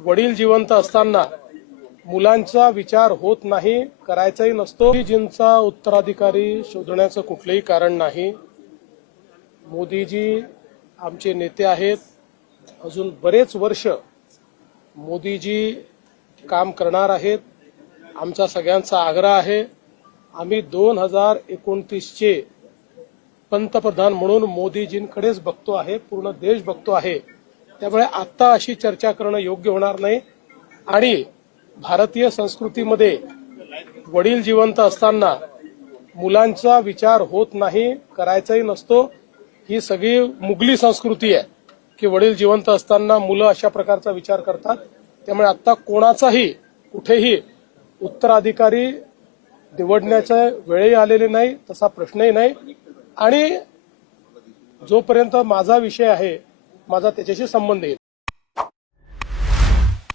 वडील जिवंत असताना मुलांचा विचार होत नाही, करायचाही नसतो. मोदीजींचा उत्तराधिकारी शोधण्याचं कुठलंही कारण नाही. मोदीजी आमचे नेते आहेत. अजून बरेच वर्ष मोदीजी काम करणार आहेत. आमचा सगळ्यांचा आग्रह आहे. आम्ही 2029चे पंतप्रधान म्हणून मोदीजींकडेच बघतो आहे. पूर्ण देश बघतो आहे. त्यामुळे आता अशी चर्चा करणं योग्य होणार नाही. आणि भारतीय संस्कृतीमध्ये वडील जिवंत असताना मुलांचा विचार होत नाही, करायचाही नसतो. ही सगळी मुघली संस्कृती आहे की वडील जिवंत असताना मुलं अशा प्रकारचा विचार करतात. त्यामुळे आता कोणाचाही कुठेही उत्तराधिकारी निवडण्याच्या वेळही आलेली नाही, तसा प्रश्नही नाही. आणि जोपर्यंत माझा विषय आहे, माझा त्याच्याशी संबंध येईल.